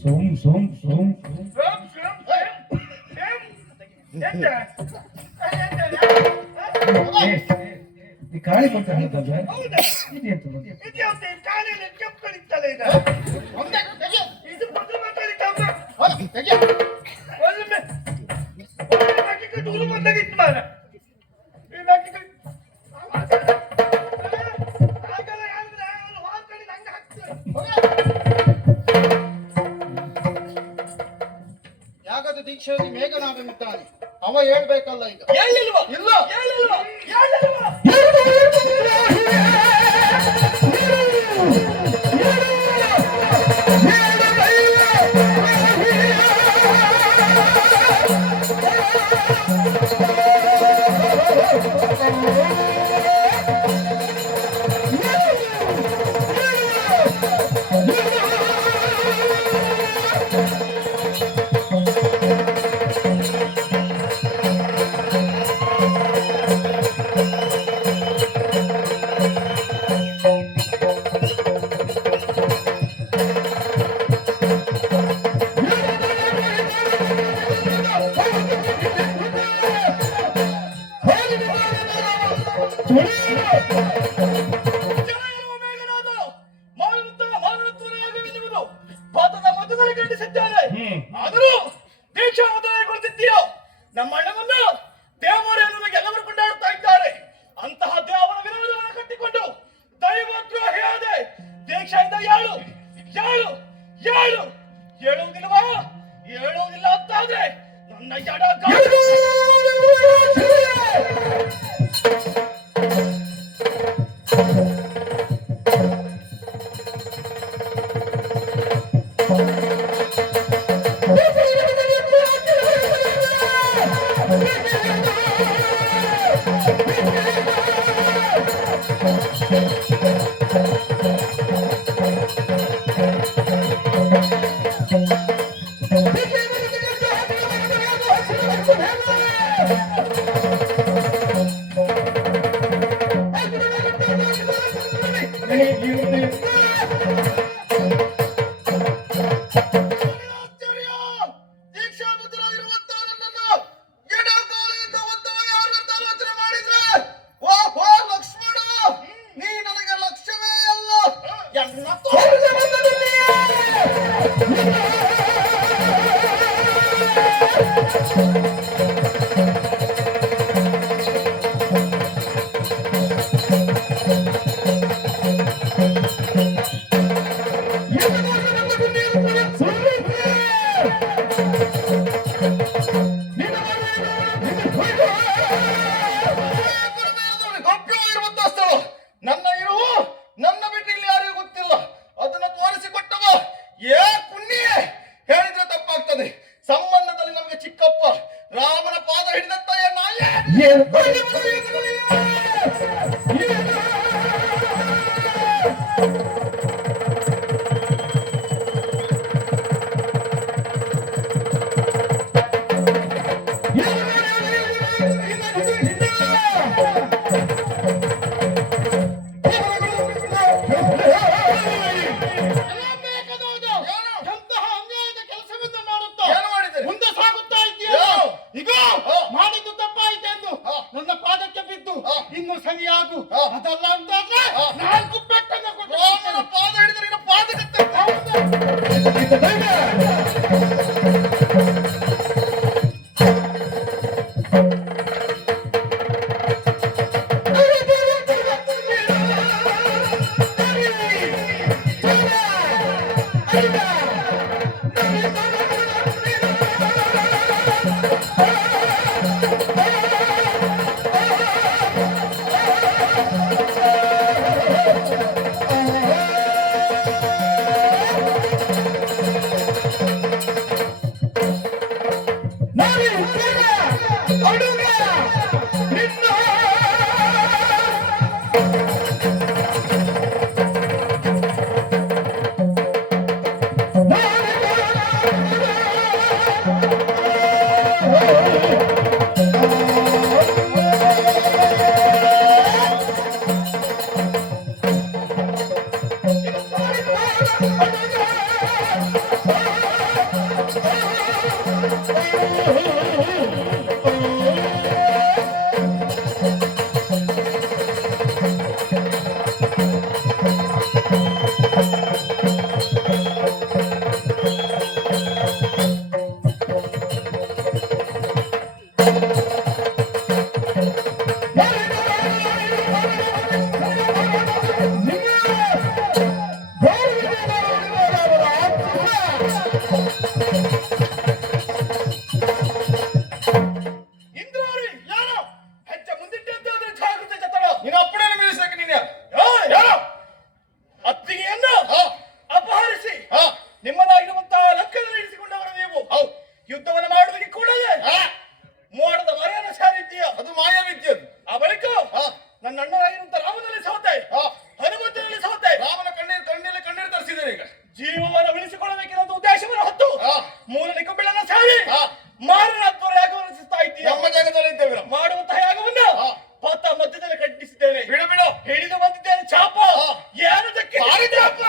ಸೋಮ್ ಸೋಮ್ ಸೋಮ್ ಕಾಳಿ ಕೊಟ್ಟ ಯಾಗದ ದೀಕ್ಷೆಯಲ್ಲಿ ಮೇಘನಾಗಮಿದ್ದಾನೆ. ಅವ ಹೇಳ್ಬೇಕಲ್ಲ ಈಗ. ಹೇಳಿಲ್ವಾ? ಇಲ್ಲ ಹೇಳಿಲ್ವಾ? ಹೇಳಿಲ್ವಾ? ಆದರೂ ದೀಕ್ಷಾ ಮೊದಲಗೊಳಿಸಿದ್ದೀಯೋ ನಮ್ಮ ಅಣ್ಣನನ್ನು ದೇವರನ್ನು ಎಲ್ಲರೂ ಕೊಂಡಾಡುತ್ತಾ ಇದ್ದಾರೆ. ಅಂತಹ ದೇವರ ವಿರೋಧವನ್ನು ಕಟ್ಟಿಕೊಂಡು ದೈವದ್ರೋಹಿಯಾದೆ ದೀಕ್ಷೆಯಿಂದ ಏಳು ಏಳು ಏಳು ಹೇಳುವುದಿಲ್ಲವಾ? ಹೇಳುವುದಿಲ್ಲ ಅಂತಾದ್ರೆ ನನ್ನ ಎಡ ನನ್ನ ಇರುವ ನನ್ನ ಬಿಟ್ಟು ಇಲ್ಲಿ ಯಾರಿಗೂ ಗೊತ್ತಿಲ್ಲ. ಅದನ್ನು ತೋರಿಸಿಕೊಟ್ಟವ ಏ ಪುಣ್ಯ ಹೇಳಿದ್ರೆ ತಪ್ಪಾಗ್ತದೆ. ಸಂಬಂಧದಲ್ಲಿ ನಮಗೆ ಚಿಕ್ಕಪ್ಪ ರಾಮನ ಪಾದ ಹಿಡಿದತ್ತ ಮಾಡಿದ್ದು ತಪ್ಪಾಯಿತೆಂದು ನನ್ನ ಪಾದಕ್ಕೆ ಬಿದ್ದು ಇನ್ನು ಸರಿಯಾಗು. ಅದಲ್ಲ ಅಂತಾದ್ರೆ ನಾಲ್ಕು ಪೆಟ್ಟನ್ನು ಕೊಟ್ಟು ಪಾದ ಹಿಡಿದ್ರೆ ಪಾದಕ್ಕೆ ಇರುವಂತ ರಾಮನಲ್ಲಿ ಸೋತೆ, ಹನುಮಂತನಲ್ಲಿ ಸೋತೆ. ರಾಮನ ಕಣ್ಣೀರು ಕಣ್ಣೀರು ತರಿಸಿದ್ದೇನೆ ಈಗ. ಜೀವವನ್ನು ಉಳಿಸಿಕೊಳ್ಳಬೇಕಿರುವಂತ ಉದ್ದೇಶವನ್ನು ಹೊತ್ತು ಮೂಲ ನಿಕುಂಬಿಳನ್ನ ಸಾರಿ ಮಾರನಾತ್ಮರ ಯಾಗವನ್ನು ರಚಿಸ್ತಾ ಇದ್ದೀಯ. ನಮ್ಮ ಜಾಗದಲ್ಲಿ ಇದ್ದೇವೆ. ಮಾಡುವಂತಹ ಯಾಗವನ್ನ ಪಥ ಮಧ್ಯದಲ್ಲಿ ಖಂಡಿಸಿದ್ದೇನೆ. ಬಿಡು ಬಿಡು ಹಿಡಿದು ಬಂದಿದ್ದೇನೆ ಚಾಪ. ಏನದಕ್ಕೆ ಚಾಪ?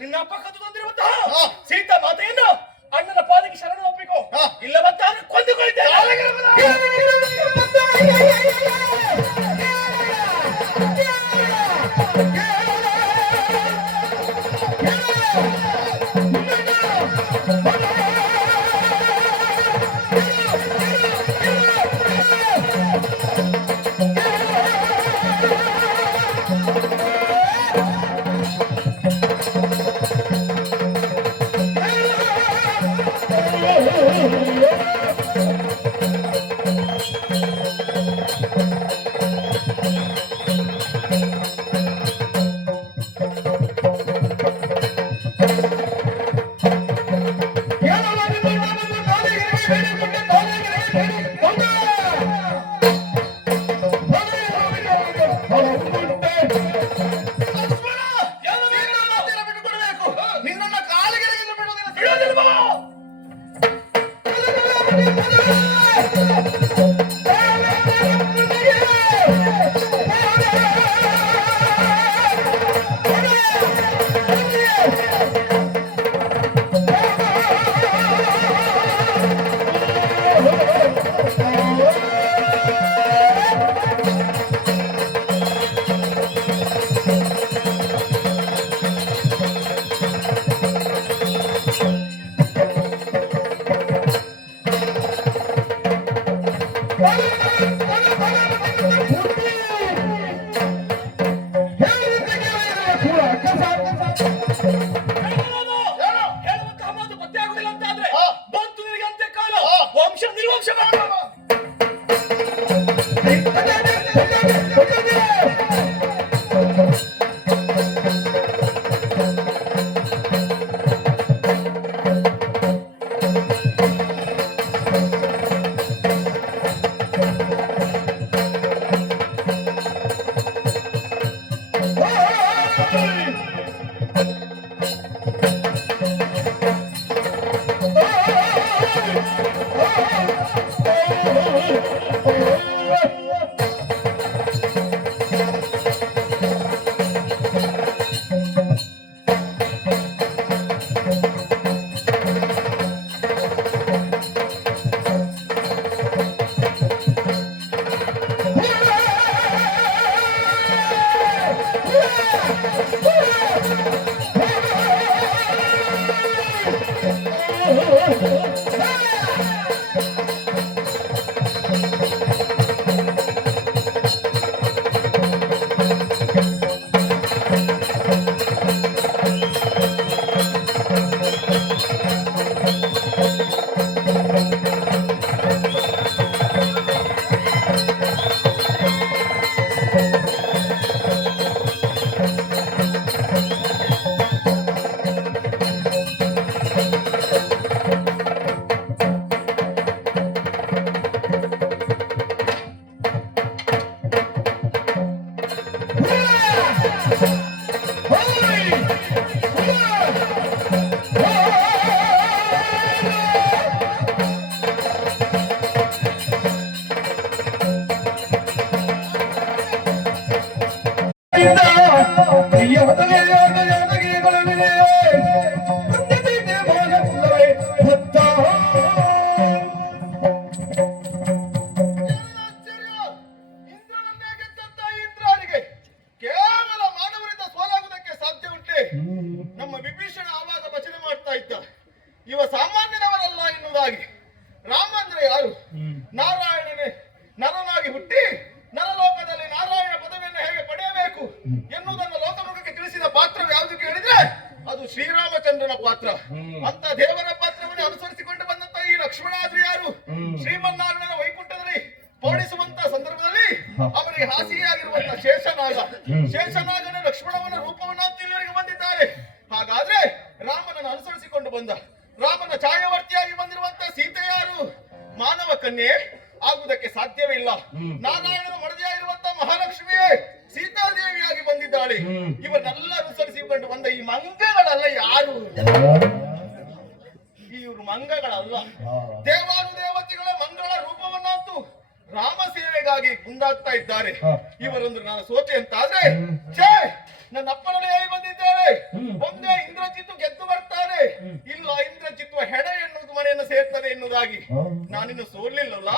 ನಿನ್ನ ಅಪ್ಪ ಕದ್ದು ತಂದಿರುವಂತಹ ಸೀತಾ ಮಾತೆಯನ್ನು ಅಣ್ಣನ ಪಾದಕ್ಕೆ ಶರಣ ಒಪ್ಪಿಕೋ. ಇಲ್ಲವಂತಾದ್ರೆ ಕೊಂದುಕೊಳ್ತೇನೆ. ಆಶ್ಚರ್ಯ! ಇಂದ್ರನನ್ನೇ ಗೆದ್ದಂತ ಇಂದ್ರನಿಗೆ ಕೇವಲ ಮಾನವರಿಂದ ಸೋಲಾಗುವುದಕ್ಕೆ ಸಾಧ್ಯ ಉಂಟೆ? ನಮ್ಮ ವಿಭೀಷಣ ಆವಾಗ ಭಜನೆ ಮಾಡ್ತಾ ಇದ್ದ, ಇವ ಸಾಮಾನ್ಯನವರಲ್ಲ ಎನ್ನುವುದಾಗಿ. ರಾಮ ಅಂದ್ರೆ ಯಾರು? ನಾರಾಯಣನೇ ನರನಾಗಿ ಹುಟ್ಟಿ ನರಲೋಕದಲ್ಲಿ ನಾರಾಯಣ ಪದವಿಯನ್ನು ಹೇಗೆ ಪಡೆಯಬೇಕು ಎನ್ನುವುದನ್ನು ಲೋಕಮುಖಕ್ಕೆ ತಿಳಿಸಿದ ಪಾತ್ರ ಯಾವುದು ಕೇಳಿದ್ರೆ ಅದು ಶ್ರೀರಾಮಚಂದ್ರನ ಪಾತ್ರ. ಅಂತ ದೇವರ ಪಾತ್ರವನ್ನು ಅನುಸರಿಸಿಕೊಂಡು ಬಂದಂತ ಈ ಲಕ್ಷ್ಮಣಾದ್ರಿ ಯಾರು? ಶ್ರೀಮನ್ನಾರಾಯಣನ ವೈಕುಂಠದಲ್ಲಿ ಪೋಣಿಸುವಂತ ಸಂದರ್ಭದಲ್ಲಿ ಅವರಿಗೆ ಹಾಸಿಯಾಗಿರುವಂತ ಶೇಷನಾಗನ ಲಕ್ಷ್ಮಣವನ ರೂಪವನ್ನು ಇಲ್ಲಿವರೆಗೆ ಬಂದಿದ್ದಾರೆ. ಹಾಗಾದ್ರೆ ರಾಮನನ್ನು ಅನುಸರಿಸಿಕೊಂಡು ಬಂದ ರಾಮನ ಛಾಯಾವರ್ತಿಯಾಗಿ ಬಂದಿರುವಂತ ಸೀತೆ ಯಾರು? ಮಾನವ ಕನ್ಯೆ ಆಗುವುದಕ್ಕೆ ಸಾಧ್ಯವೇ ಇಲ್ಲ. ನಾರಾಯಣನ ಮಡದಿಯಾಗಿರುವಂತ ಮಹಾಲಕ್ಷ್ಮಿಯೇ ಸೀತಾದೇವಿಯಾಗಿ ಬಂದಿದ್ದಾಳೆ. ಇವರನ್ನೆಲ್ಲ ಅನುಸರಿಸಿಕೊಂಡು ಬಂದ ಈ ಮಂಗಗಳಲ್ಲ ಯಾರು? ಇವರು ಮಂಗಗಳಲ್ಲ, ದೇವಾನುದೇವತೆಗಳ ಮಂಗಳ ರೂಪವನ್ನಂತೂ ರಾಮ ಸೇವೆಗಾಗಿ ಮುಂದಾಗ್ತಾ ಇದ್ದಾರೆ. ಇವರೊಂದು ನಾನು ಸೋತೆ ಅಂತಾದ್ರೆ ಛೇ, ನನ್ನ ಅಪ್ಪನಲ್ಲಿ ಹೇಗೆ ಬಂದಿದ್ದೇವೆ, ಒಂದೇ ಇಂದ್ರಜಿತ್ತು ಗೆದ್ದು ಬರ್ತಾರೆ, ಇಲ್ಲ ಇಂದ್ರಜಿತ್ತು ಹೆಣ ಎನ್ನುವುದು ಮನೆಯನ್ನು ಸೇರ್ತದೆ ಎನ್ನುವುದಾಗಿ. ನಾನಿನ್ನು ಸೋಲಿಲ್ಲಲ್ಲ,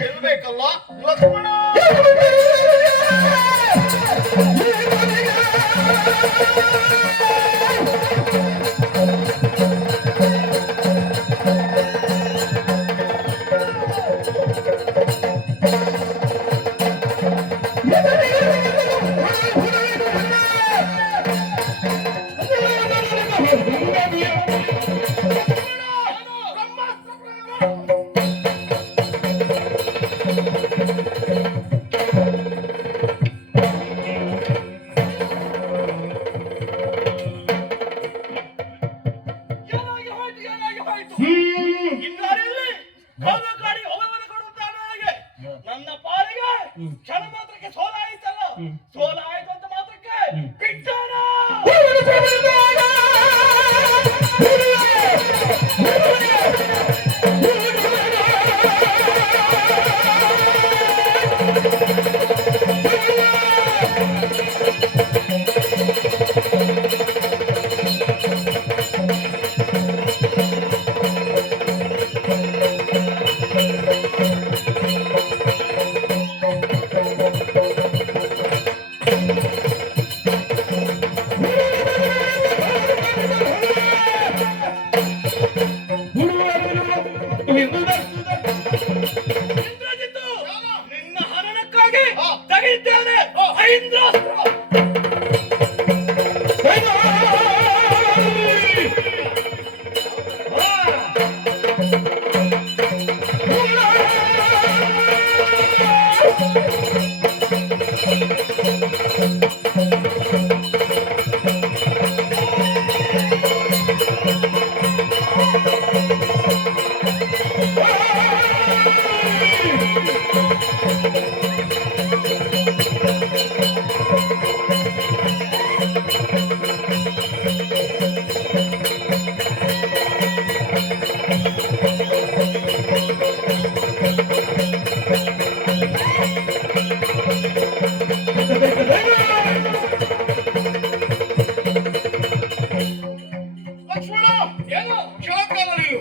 ಗೆಲ್ಬೇಕಲ್ಲ ಲಕ್ಷ್ಮಣ. ನನ್ನ ಪಾಲಿಗೆ ಕ್ಷಣ ಮಾತ್ರಕ್ಕೆ ಸೋಲಾಯಿತಲ್ಲ, ಸೋಲಾಯಿತು ಅಂತ ಮಾತ್ರಕ್ಕೆ ಬಿಟ್ಟನ. ಇಂದ್ರಜಿತ್ತು, ನಿನ್ನ ಹನನಕ್ಕಾಗಿ ತೆಗೆದಿದ್ದೇನೆ ಐಂದ್ರಾಸ್ತ್ರ. ಲಕ್ಷ್ಮಣ, ಏನು ಕ್ಷಣಕಾಲ ನೀವು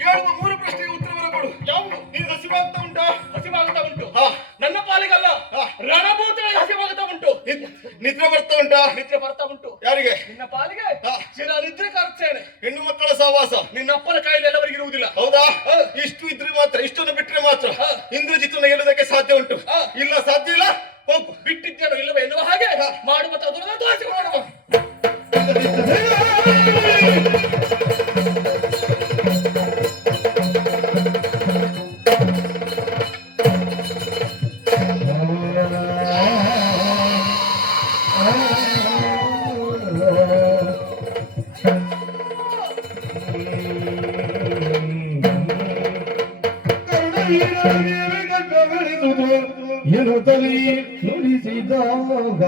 ಕೇಳುವ 3 ಪ್ರಶ್ನೆಗೆ ಉತ್ತರ ಬರಬೇಡು. ಯಾವುದು? ನೀನು ಹಸಿವಾಗ್ತಾ ಉಂಟಾ? ಹಸಿವಾಗುತ್ತಾ ಉಂಟು. ನನ್ನ ಪಾಲಿಗಲ್ಲ, ರಣಭೂತಗಳಿಗೆ ಹಸಿವಾಗುತ್ತಾ ಉಂಟು. ನಿದ್ರೆ ಬರ್ತಾ ಉಂಟಾ? ನಿದ್ರೆ ಬರ್ತಾ ಉಂಟು. ಯಾರಿಗೆ? ನಿನ್ನ ಪಾಲಿಗೆ ಚಿರ ನಿದ್ರೆ ಕಾರ್ತೇನೆ. ಹೆಣ್ಣು ಮಕ್ಕಳ ಸಹವಾಸ ನಿನ್ನ ಅಪ್ಪನ ಕಾಯಿಲೆ ಎಲ್ಲವರಿಗೆ ಇರುವುದಿಲ್ಲ. ಹೌದಾ? ಇಷ್ಟು ಇದ್ರೆ ಮಾತ್ರ, ಇಷ್ಟನ್ನು ಬಿಟ್ಟರೆ ಮಾತ್ರ ಇಂದ್ರಜಿತ್ತನ್ನು ಗೆಲ್ಲುವುದಕ್ಕೆ ಸಾಧ್ಯ ಉಂಟು. ಇಲ್ಲ, ಸಾಧ್ಯ ಇಲ್ಲ. ಹೋಗು. ಬಿಟ್ಟಿದ್ದೇನೋ ಇಲ್ಲವೇ ಎನ್ನುವ ಹಾಗೆ ಮಾಡುವ ತೋರಿಸಿಕೊಳ್ಳುವ. ನುಡಿಸಿದಾಗ